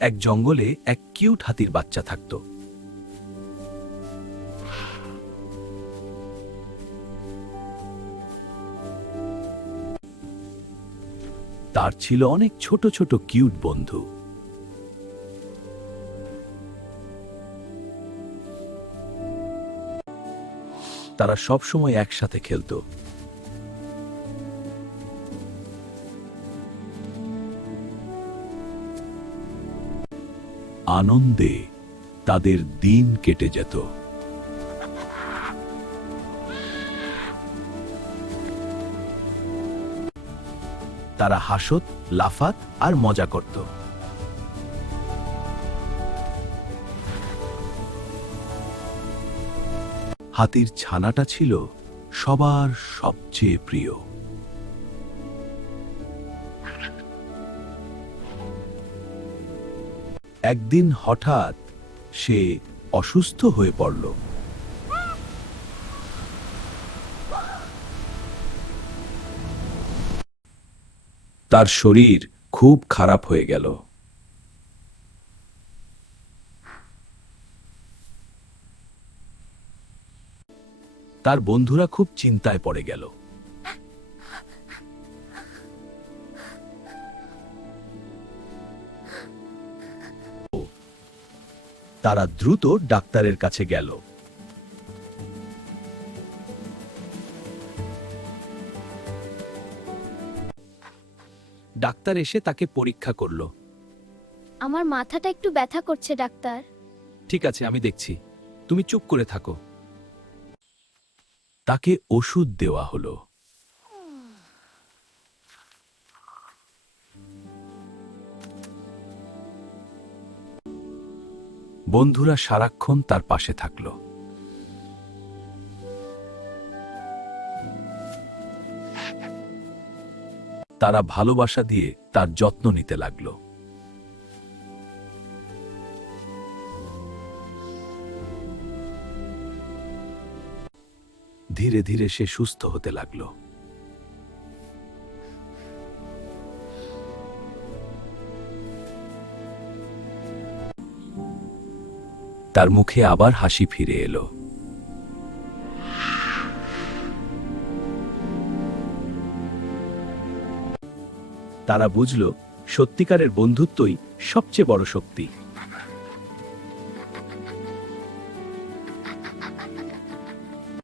এক জঙ্গলে এক কিউট হাতির বাচ্চা থাকত। তার ছিল অনেক ছোট ছোট কিউট বন্ধু। তারা সব সময় একসাথে খেলত। আনন্দে তাদের দিন কেটে যেত। তারা হাসত, লাফাত আর মজা করত। হাতির ছানাটা ছিল সবার সবচেয়ে প্রিয়। একদিন হঠাৎ সে অসুস্থ হয়ে পড়ল। তার শরীর খুব খারাপ হয়ে গেল। তার বন্ধুরা খুব চিন্তায় পড়ে গেল। তারা দ্রুত ডাক্তারের কাছে গেল। ডাক্তার এসে তাকে পরীক্ষা করল। আমার মাথাটা একটু ব্যথা করছে ডাক্তার। ঠিক আছে, আমি দেখছি, তুমি চুপ করে থাকো। তাকে ওষুধ দেওয়া হলো। বন্ধুরা সারাক্ষণ তার পাশে থাকল। তারা ভালোবাসা দিয়ে তার যত্ন নিতে লাগল। ধীরে ধীরে সে সুস্থ হতে লাগল। তার মুখে আবার হাসি ফিরে এলো। তারা বুঝল, সত্যিকারের বন্ধুত্বই সবচেয়ে বড় শক্তি।